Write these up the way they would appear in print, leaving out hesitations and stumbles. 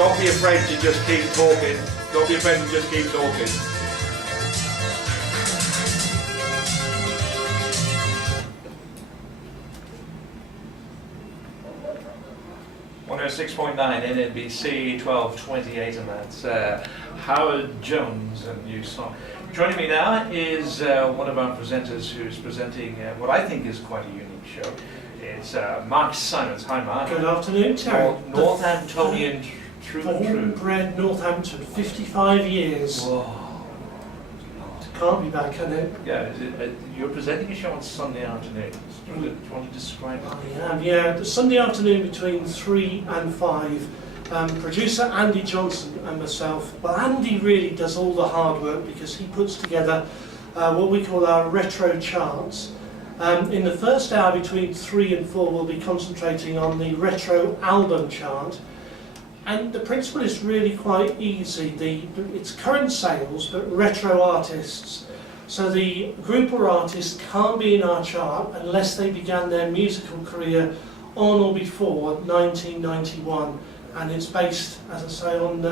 Don't be afraid to just keep talking. Don't be afraid to just keep talking. .9 NNBC 1228, and that's Howard Jones and new song. Joining me now is one of our presenters who's presenting what I think is quite a unique show. It's Mark Simons. Hi, Mark. Good afternoon, Terry. Northamptonian true and true. Born-bred Northampton, 55 years. Whoa. Can't be bad, can it? Yeah, you're presenting a show on Sunday afternoon. Do you want to describe it? I am, yeah. The Sunday afternoon between 3 and 5. Producer Andy Johnson and myself. Well, Andy really does all the hard work because he puts together what we call our retro charts. In the first hour between 3 and 4 we'll be concentrating on the retro album chart. And the principle is really quite easy. It's current sales, but retro artists. So the group or artist can't be in our chart unless they began their musical career on or before 1991. And it's based, as I say, on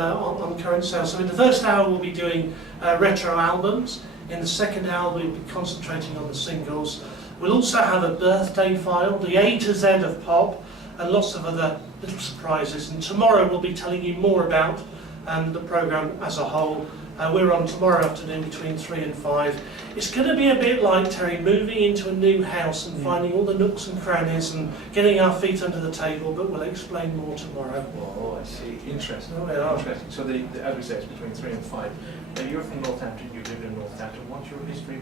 current sales. So in the first hour we'll be doing retro albums. In the second hour we'll be concentrating on the singles. We'll also have a birthday file, the A to Z of pop, and lots of other little surprises. And tomorrow we'll be telling you more about the programme as a whole. We're on tomorrow afternoon between 3 and 5. It's going to be a bit like, Terry, moving into a new house and finding all the nooks and crannies and getting our feet under the table, but we'll explain more tomorrow. Oh, I see. Interesting. Oh, yeah. Interesting. So, as we say, it's between 3 and 5. Now, you're from Northampton, you live in Northampton. What's your history?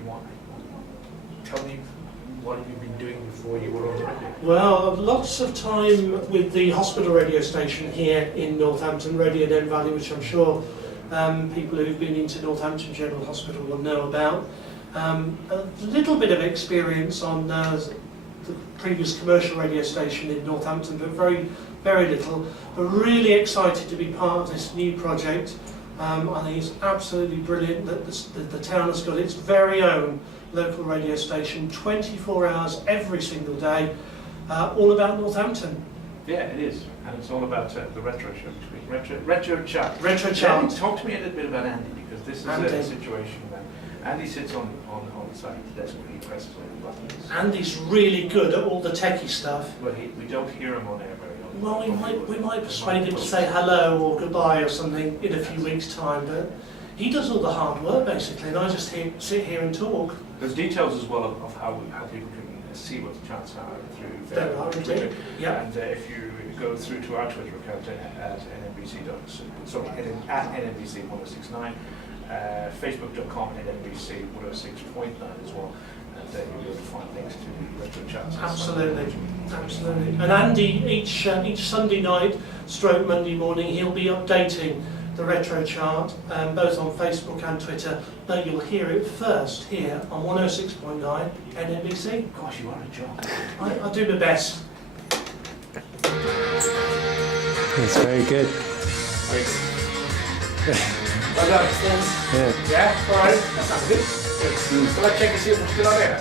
Tell me, what have you been doing before you were on the radio? Well, lots of time with the hospital radio station here in Northampton, Radio Den Valley, which I'm sure people who've been into Northampton General Hospital will know about. A little bit of experience on the previous commercial radio station in Northampton, but very, very little. But really excited to be part of this new project. I think it's absolutely brilliant that the town has got its very own local radio station, 24 hours every single day, all about Northampton. Yeah, it is, and it's all about the retro show this week. Retro chart. Retro chart. Talk to me a little bit about Andy, because this is Andy. a situation where Andy sits on the side of the desk and he presses all the buttons. Andy's really good at all the techie stuff. Well, we don't hear him on air very often. Well, we might persuade him to say hello or goodbye or something in a few weeks' time, but he does all the hard work basically, and I just sit here and talk. There's details as well of how people can see what the charts are through Twitter. Yeah. And if you go through to our Twitter account at NNBC106.9, Facebook.com and NNBC106.9 as well, and you'll be able to find links to the retro charts. Absolutely, absolutely. And Andy, each Sunday night, stroke Monday morning, he'll be updating the retro chart, both on Facebook and Twitter, but you'll hear it first here on 106.9 NNBC. Gosh, you are a jock. I do my best. That's very good. Well done. Yeah. Yeah? All right. That sounds good. Well, let's check and see if we're still on air.